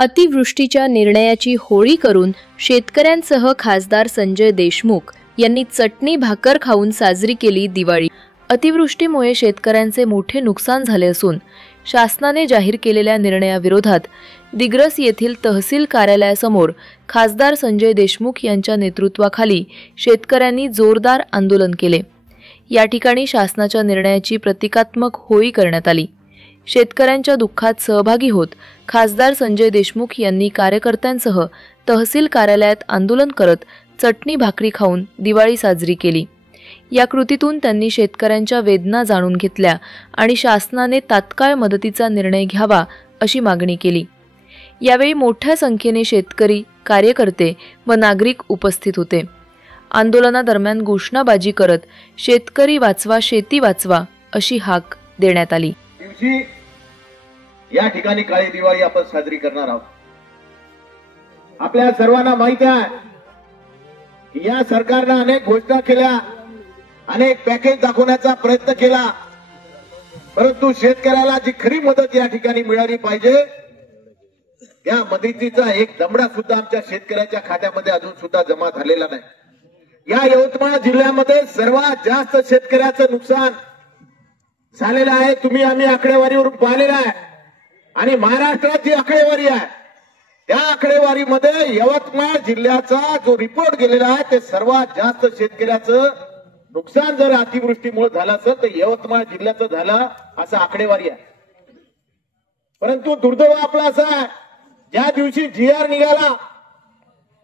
अतिवृष्टीच्या निर्णयाची होळी करून शेतकऱ्यांसह खासदार संजय देशमुख यांनी चटणी भाकर खाऊन साजरी केली दिवाळी। अतिवृष्टीमुळे शेतकऱ्यांचे मोठे नुकसान झाले असून शासनाने जाहीर केलेल्या निर्णयाविरोधात दिग्रस येथील तहसील कार्यालयासमोर खासदार संजय देशमुख यांच्या नेतृत्वाखाली शेतकऱ्यांनी जोरदार आंदोलन केले। या ठिकाणी शासनाच्या निर्णयाची प्रतिकात्मक होळी करण्यात आली। शेतकऱ्यांच्या दुःखात सहभागी होत खासदार संजय देशमुख यांनी कार्यकर्त्यांसह तहसील कार्यालयात आंदोलन करत चटणी भाकरी खाऊन दिवाळी साजरी केली। या कृतीतून त्यांनी शेतकऱ्यांच्या वेदना जाणून घेतल्या आणि शासनाने तात्काळ मदतीचा निर्णय घ्यावा अशी मागणी केली। यावेळी मोठ्या संख्येने शेतकरी, कार्यकर्ते व नागरिक उपस्थित होते। आंदोलनादरम्यान घोषणाबाजी करत शेतकरी वाचवा शेती वाचवा अशी हाक देण्यात आली। या ठिकाणी काळी दिवाळी आपण साजरी करणार आहोत। आपल्या सर्वांना माहिती आहे की या सरकारने अनेक घोषणा केल्या, अनेक पॅकेज दाखवण्याचा प्रयत्न केला, परंतु शेतकऱ्याला जी खरी मदत या ठिकाणी मिळाली पाहिजे त्या मदतीचा एक दमडा सुद्धा आमच्या शेतकऱ्याच्या खात्यामध्ये अजून सुद्धा जमा झालेला नाही। या यवतमाळ जिल्ह्यामध्ये सर्वात जास्त शेतकऱ्याचं नुकसान झालेलं आहे। तुम्ही आम्ही आकडेवारीवरून पाहिलेलं आहे आणि महाराष्ट्रात जी आकडेवारी आहे त्या आकडेवारीमध्ये यवतमाळ जिल्ह्याचा जो रिपोर्ट गेलेला आहे ते सर्वात जास्त शेतकऱ्याचं नुकसान जर अतिवृष्टीमुळे झालं असेल तर यवतमाळ जिल्ह्याचं झालं असं आकडेवारी आहे। परंतु दुर्दैव आपला असा आहे, ज्या दिवशी जीआर निघाला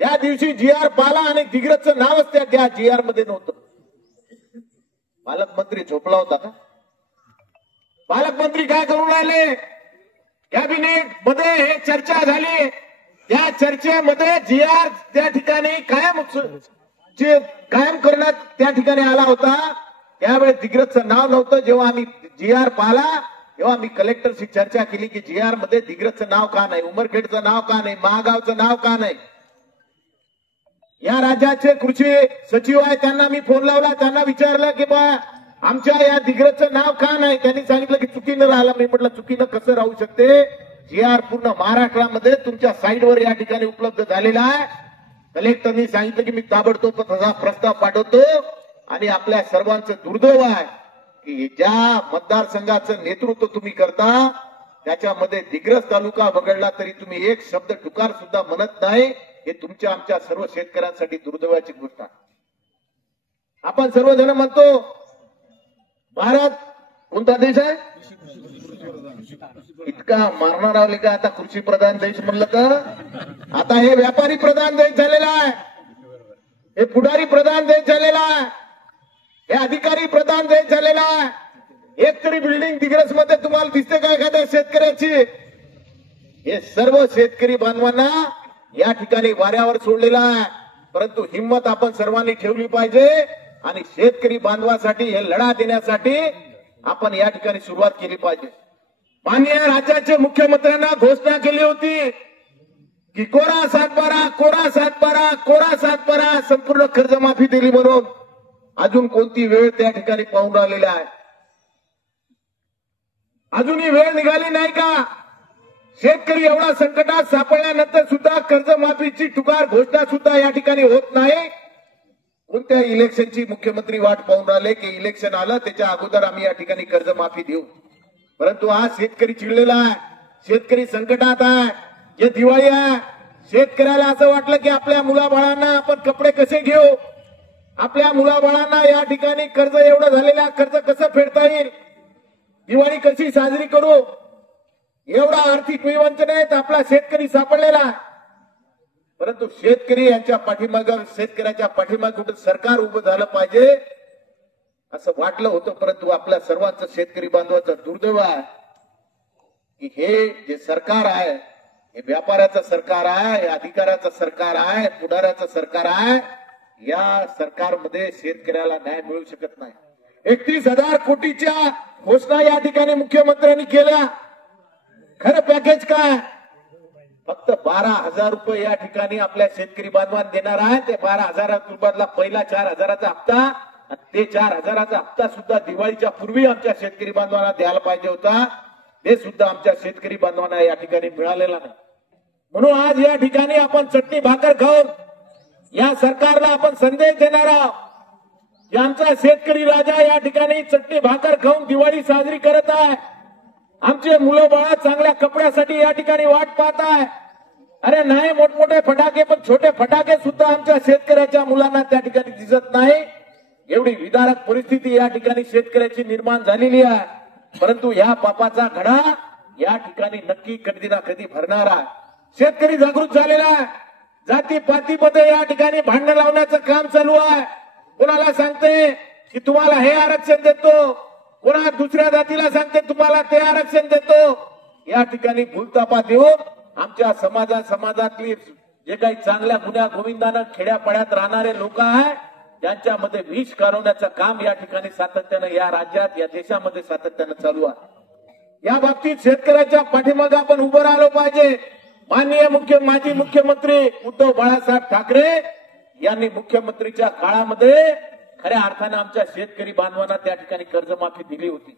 त्या दिवशी जीआर पाला आणि दिग्रजचं नावच त्या जीआर मध्ये नव्हतं। पालकमंत्री झोपला होता का? पालकमंत्री काय करून राहिले? कॅबिनेट मध्ये हे चर्चा झाली, त्या चर्चेमध्ये जीआर त्या ठिकाणी कायम करण्यात त्या ठिकाणी आला होता। त्यावेळेस दिग्रजचं नाव नव्हतं। जेव्हा आम्ही जीआर पाहिला तेव्हा आम्ही कलेक्टरशी चर्चा केली की जीआर मध्ये दिग्रजचं नाव का नाही, उमरखेडचं नाव का नाही, महागावचं नाव का नाही। या राज्याचे कृषी सचिव आहे त्यांना मी फोन लावला, त्यांना विचारलं की बा आमच्या या दिग्रजचं नाव का नाही। त्यांनी सांगितलं की चुकीनं राहिलं। मी म्हटलं चुकीनं कसं राहू शकते? जीआर पूर्ण महाराष्ट्रामध्ये तुमच्या साईडवर या ठिकाणी उपलब्ध झालेला आहे। कलेक्टरनी सांगितलं की मी ताबडतोब तसा प्रस्ताव पाठवतो आणि आपल्या सर्वांचं दुर्दैव आहे की ज्या मतदारसंघाचं नेतृत्व तुम्ही करता त्याच्यामध्ये दिग्रस तालुका वगळला तरी तुम्ही एक शब्द टुकार सुद्धा म्हणत नाही। हे तुमच्या आमच्या सर्व शेतकऱ्यांसाठी दुर्दैवाची गोष्ट आहे। आपण सर्वजण म्हणतो भारत कोणता देश आहे? इतका मारणार आले का आता कृषी प्रधान देश म्हणलं तर? आता हे व्यापारी प्रधान देश झालेला आहे, हे पुढारी प्रधान देश झालेला आहे, हे अधिकारी प्रधान देश झालेला आहे। एक तरी बिल्डिंग दिग्रस मध्ये तुम्हाला दिसते का एखाद्या शेतकऱ्याची? हे सर्व शेतकरी बांधवांना या ठिकाणी वाऱ्यावर सोडलेला आहे। परंतु हिंमत आपण सर्वांनी ठेवली पाहिजे आणि शेतकरी बांधवासाठी हे लढा देण्यासाठी आपण या ठिकाणी सुरुवात केली पाहिजे। माननीय राज्याचे मुख्यमंत्र्यांना घोषणा केली होती की कोरा सातबारा, कोरा सातबारा, कोरा सातबारा, संपूर्ण कर्जमाफी दिली म्हणून। अजून कोणती वेळ त्या ठिकाणी पाहून राहिलेला आहे? अजूनही वेळ निघाली नाही का? शेतकरी एवढा संकटात सापडल्यानंतर सुद्धा कर्जमाफीची टुकार घोषणा सुद्धा या ठिकाणी होत नाही। कोणत्या इलेक्शनची मुख्यमंत्री वाट पाहून राहिले की इलेक्शन आलं त्याच्या अगोदर आम्ही या ठिकाणी कर्जमाफी देऊ। परंतु आज शेतकरी चिडलेला आहे, शेतकरी संकटात आहे, जे दिवाळी आहे। शेतकऱ्याला असं वाटलं की आपल्या मुलाबाळांना आपण कपडे कसे घेऊ, आपल्या मुलाबाळांना या ठिकाणी कर्ज एवढं झालेलं कर्ज कसं फेडता येईल, दिवाळी कशी साजरी करू, एवढा आर्थिक विवंचनेत आपला शेतकरी सापडलेला आहे। परंतु शेतकरी यांच्या पाठीमागं, शेतकऱ्याच्या पाठीमागं कुठे सरकार उभं झालं पाहिजे असं वाटलं होतं। परंतु आपल्या सर्वांचं शेतकरी बांधवाचं दुर्दैव आहे की हे जे सरकार आहे हे व्यापाऱ्याचं सरकार आहे, हे अधिकाऱ्याचं सरकार आहे, पुढाऱ्याचं सरकार आहे। या सरकारमध्ये शेतकऱ्याला न्याय मिळू शकत नाही। 31,000 कोटीच्या घोषणा या ठिकाणी मुख्यमंत्र्यांनी केल्या। खरं पॅकेज काय? फक्त 12,000 रुपये या ठिकाणी आपल्या शेतकरी बांधवांना देणार आहे। ते 12,000 रुपयातला पहिला 4,000चा हप्ता, ते 4,000चा हप्ता सुद्धा दिवाळीच्या पूर्वी आमच्या शेतकरी बांधवांना द्यायला पाहिजे होता। ते सुद्धा आमच्या शेतकरी बांधवांना या ठिकाणी मिळालेला नाही। म्हणून आज या ठिकाणी आपण चटणी भाकर खाऊन या सरकारला आपण संदेश देणार आहोत की आमचा शेतकरी राजा या ठिकाणी चटणी भाकर खाऊन दिवाळी साजरी करत आहे. आमचे मुलं बाळा चांगल्या कपड्यासाठी या ठिकाणी वाट पाहत आहे. अरे नाही मोठमोठे फटाके, पण छोटे फटाके सुद्धा आमच्या शेतकऱ्याच्या मुलांना त्या ठिकाणी दिसत नाही. एवढी विदारक परिस्थिती या ठिकाणी शेतकऱ्याची निर्माण झालेली आहे. परंतु या पापाचा घडा या ठिकाणी नक्की कधी ना कधी भरणार आहे. शेतकरी जागृत झालेला आहे. जातीपातीमध्ये या ठिकाणी भांडण लावण्याचं काम चालू आहे. कोणाला सांगते की तुम्हाला हे आरक्षण देतो, कोणा दुसऱ्या जातीला सांगते तुम्हाला ते आरक्षण देतो. या ठिकाणी भूलतापा देऊन आमच्या समाजातली जे काही चांगल्या गुन्ह्या गोविंदानं खेड्यापाड्यात राहणारे लोक आहेत त्यांच्यामध्ये विष काढवण्याचं काम या ठिकाणी सातत्यानं या राज्यात या देशामध्ये सातत्यानं चालू आहे. या बाबतीत शेतकऱ्याच्या पाठीमागे आपण उभं राहिलो पाहिजे. माननीय माजी मुख्यमंत्री उद्धव बाळासाहेब ठाकरे यांनी मुख्यमंत्रीच्या काळामध्ये खऱ्या अर्थानं आमच्या शेतकरी बांधवांना त्या ठिकाणी कर्जमाफी दिली होती.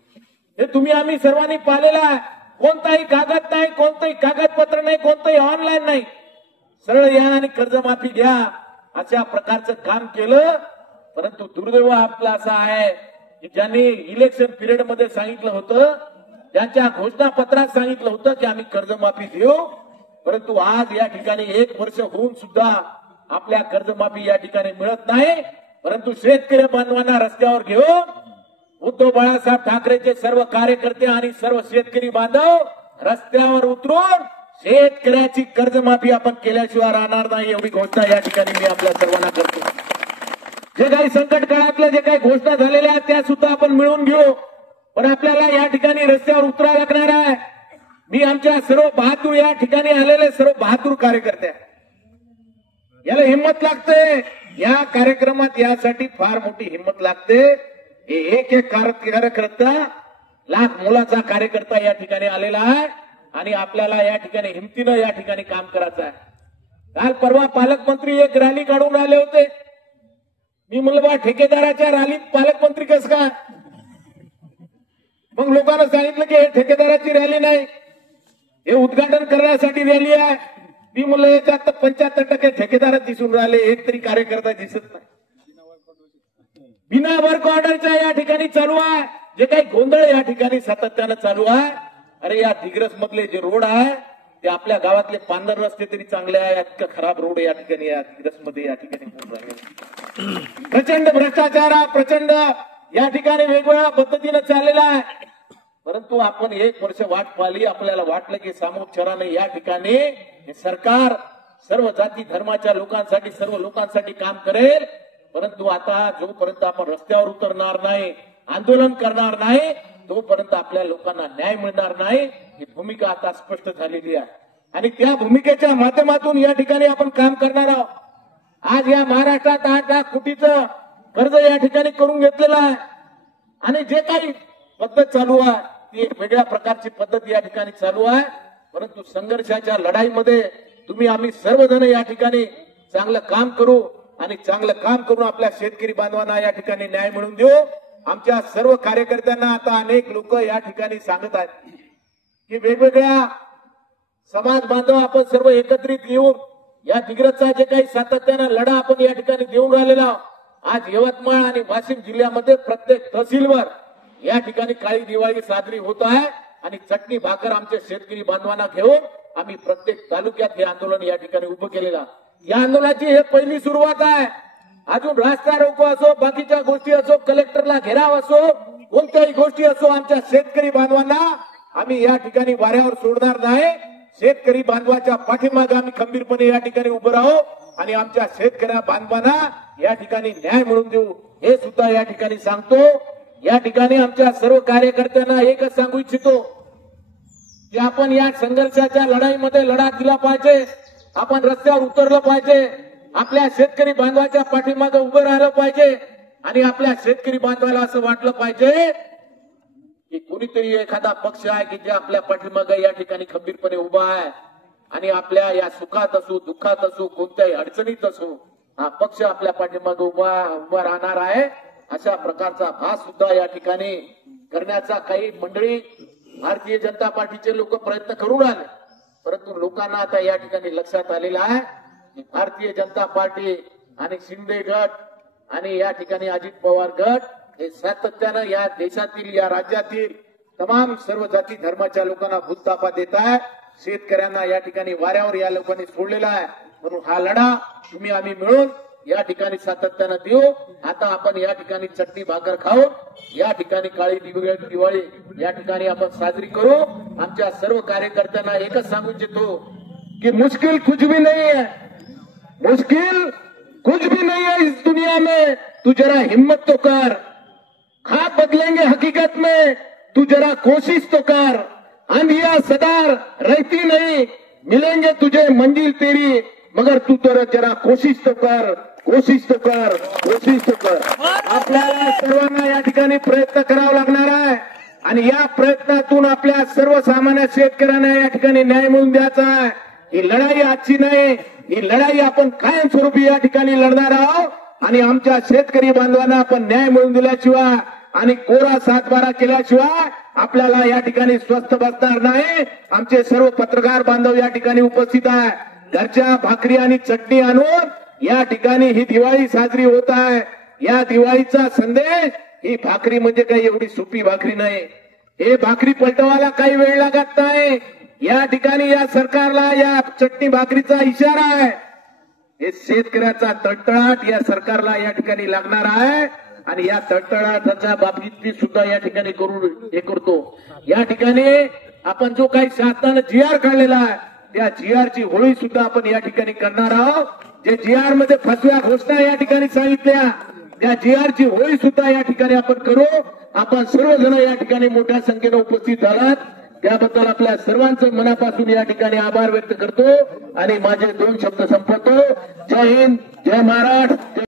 हे तुम्ही आम्ही सर्वांनी पाहिलेलं आहे. कोणताही कागद नाही, कोणतंही कागदपत्र नाही, कोणतंही ऑनलाईन नाही. सरळ या आणि कर्जमाफी घ्या अशा प्रकारचं काम केलं. परंतु दुर्दैव आपला असा आहे की ज्यांनी इलेक्शन पिरियड मध्ये सांगितलं होतं, त्यांच्या घोषणापत्रात सांगितलं होतं की आम्ही कर्जमाफी देऊ, परंतु आज या ठिकाणी 1 वर्ष होऊन सुद्धा आपल्या कर्जमाफी या ठिकाणी मिळत नाही. परंतु शेतकरी बांधवांना रस्त्यावर घेऊन उद्धव बाळासाहेब ठाकरेचे सर्व कार्यकर्ते आणि सर्व शेतकरी बांधव रस्त्यावर उतरून शेतकऱ्याची कर्जमाफी आपण केल्याशिवाय राहणार नाही एवढी घोषणा या ठिकाणी मी आपल्या सर्वांना करतो. जे काही संकट काळातल्या जे काही घोषणा झालेल्या आहेत त्या सुद्धा आपण मिळवून घेऊ. पण आपल्याला या ठिकाणी रस्त्यावर उतरावं लागणार आहे. मी आमच्या सर्व बहादूर या ठिकाणी आलेले सर्व बहादूर कार्यकर्ते याला हिंमत लागते. या कार्यक्रमात यासाठी फार मोठी हिंमत लागते. एक कार्यकर्ता लाख मोलाचा कार्यकर्ता या ठिकाणी आलेला आहे आणि आपल्याला या ठिकाणी हिमतीनं या ठिकाणी काम करायचं आहे. काल परवा पालकमंत्री एक रॅली काढून आले होते. मी म्हणलं बा ठेकेदाराच्या रॅलीत पालकमंत्री कसं काय? मग लोकांना सांगितलं की हे ठेकेदाराची रॅली नाही, हे उद्घाटन करण्यासाठी रॅली आहे. मी म्हणलं याच्यात 75% ठेकेदारच दिसून राहिले, एक तरी कार्यकर्ता दिसत नाही. बिना वर्क ऑर्डरच्या या ठिकाणी चालू आहे. जे काही गोंधळ या ठिकाणी सातत्यानं चालू आहे. अरे या दिग्रस मधले जे रोड आहे ते आपल्या गावातले पांढर रस्ते तरी चांगले आहे, इतकं खराब रोड या ठिकाणी या दिग्रस मध्ये या ठिकाणी प्रचंड भ्रष्टाचार आहे, प्रचंड या ठिकाणी वेगवेगळ्या पद्धतीनं चाललेला आहे. परंतु आपण 1 वर्ष वाट पाहिली. आपल्याला वाटलं की सामोपचाराने या ठिकाणी हे सरकार सर्व जाती धर्माच्या लोकांसाठी सर्व लोकांसाठी काम करेल. परंतु आता जोपर्यंत आपण रस्त्यावर उतरणार नाही, आंदोलन करणार नाही, तोपर्यंत आपल्या लोकांना न्याय मिळणार नाही. ही भूमिका आता स्पष्ट झालेली आहे आणि त्या भूमिकेच्या माध्यमातून या ठिकाणी आपण काम करणार आहोत. आज या महाराष्ट्रात 8 लाख कोटीचं कर्ज या ठिकाणी करून घेतलेलं आहे आणि जे काही पद्धत चालू आहे ती एक वेगळ्या प्रकारची पद्धत या ठिकाणी चालू आहे. परंतु संघर्षाच्या लढाईमध्ये तुम्ही आम्ही सर्वजण या ठिकाणी चांगलं काम करू आणि चांगलं काम करून आपल्या शेतकरी बांधवांना या ठिकाणी न्याय मिळवून देऊ. आमच्या सर्व कार्यकर्त्यांना आता अनेक लोक या ठिकाणी सांगत आहेत की वेगवेगळ्या समाज बांधव आपण सर्व एकत्रित येऊन या दिग्रसचा जे काही सातत्यानं लढा आपण या ठिकाणी देऊन राहिलेला. आज यवतमाळ आणि वाशिम जिल्ह्यामध्ये प्रत्येक तहसीलवर या ठिकाणी काळी दिवाळी साजरी होत आहे आणि चटणी भाकर आमच्या शेतकरी बांधवांना घेऊन आम्ही प्रत्येक तालुक्यात हे आंदोलन या ठिकाणी उभं केलेलं. या आंदोलनाची हे पहिली सुरुवात आहे. अजून रास्ता रोको असो, बाकीच्या गोष्टी असो, कलेक्टरला घेराव असो, कोणत्याही गोष्टी असो, आमच्या शेतकरी बांधवांना आम्ही या ठिकाणी वाऱ्यावर सोडणार नाही. शेतकरी बांधवाच्या पाठीमागे आम्ही खंबीरपणे या ठिकाणी उभं राहू आणि आमच्या शेतकऱ्या बांधवांना या ठिकाणी न्याय मिळवून देऊ हे सुद्धा या ठिकाणी सांगतो. या ठिकाणी आमच्या सर्व कार्यकर्त्यांना एकच सांगू इच्छितो की आपण या संघर्षाच्या लढाईमध्ये लढा दिला पाहिजे. आपण रस्त्यावर उतरलं पाहिजे. आपल्या शेतकरी बांधवाच्या पाठीमागे उभं राहिलं पाहिजे आणि आपल्या शेतकरी बांधवाला असं वाटलं पाहिजे की कोणीतरी एखादा पक्ष आहे की जे आपल्या पाठीमागे या ठिकाणी खंबीरपणे उभा आहे आणि आपल्या या सुखात असो दुःखात असो कोणत्याही अडचणीत असो हा पक्ष आपल्या पाठीमागे उभा राहणार आहे. अशा प्रकारचा भास सुद्धा या ठिकाणी करण्याचा काही मंडळी भारतीय जनता पार्टीचे लोक प्रयत्न करून राहिले. परंतु लोकांना आता या ठिकाणी लक्षात आलेलं आहे की भारतीय जनता पार्टी आणि शिंदे गट आणि या ठिकाणी अजित पवार गट हे सातत्यानं या देशातील या राज्यातील तमाम सर्व जाती धर्माच्या लोकांना भूततापा देत आहे. शेतकऱ्यांना या ठिकाणी वाऱ्यावर या लोकांनी सोडलेला आहे. म्हणून हा लढा तुम्ही आम्ही मिळून या ठिकाणी सातत्यानं देऊ. आता आपण या ठिकाणी चटणी भाकर खाऊन या ठिकाणी काळी दिवाळी या ठिकाणी आपण साजरी करू. आमच्या सर्व कार्यकर्त्यांना एकच सांगू इच्छितो की मुश्किल कुछ भी नहीं है, मुश्किल कुछ भी नहीं है इस दुनिया में. तू जरा हिम्मत तो कर, ख्वाब बदलेंगे हकीकत में, तू जरा कोशिश तो कर. आंधियां सदा रहती नहीं, मिलेंगे तुझे मंजिल तेरी, मगर तू तर जरा कोशिश तो कर, कोशिश तो कर, कोशिश तो कर. आपल्याला सर्वांना या ठिकाणी प्रयत्न करावा लागणार आहे आणि या प्रयत्नातून आपल्या सर्वसामान्य शेतकऱ्यांना या ठिकाणी न्याय मिळवून द्यायचा आहे. ही लढाई आजची नाही, ही लढाई आपण कायमस्वरूपी या ठिकाणी लढणार आहोत आणि आमच्या शेतकरी बांधवांना आपण न्याय मिळवून दिल्याशिवाय आणि कोरा 7-12 केल्याशिवाय आपल्याला या ठिकाणी स्वस्थ बसणार नाही. आमचे सर्व पत्रकार बांधव या ठिकाणी उपस्थित आहे. घरच्या भाकरी आणि चटणी आणून या ठिकाणी ही दिवाळी साजरी होत आहे. या दिवाळीचा संदेश, ही भाकरी म्हणजे काही एवढी सोपी भाकरी नाही. हे भाकरी पलटवायला काही वेळ लागत नाही. या ठिकाणी या सरकारला या चटणी भाकरीचा इशारा आहे. हे शेतकऱ्याचा तळतळाट या सरकारला या ठिकाणी लागणार आहे आणि या तळतळाटाच्या बाबतीत सुद्धा या ठिकाणी हे करतो. या ठिकाणी आपण जो काही शासनानं GR काढलेला आहे त्या GR ची होळी सुद्धा आपण या ठिकाणी करणार आहोत. जे GR मध्ये फसव्या घोषणा या ठिकाणी सांगितल्या त्या GR ची होळी सुद्धा या ठिकाणी आपण करू. आपण सर्वजण या ठिकाणी मोठ्या संख्येने उपस्थित झालात त्याबद्दल आपल्या सर्वांचं मनापासून या ठिकाणी आभार व्यक्त करतो आणि माझे 2 शब्द संपवतो. जय हिंद, जय महाराष्ट्र.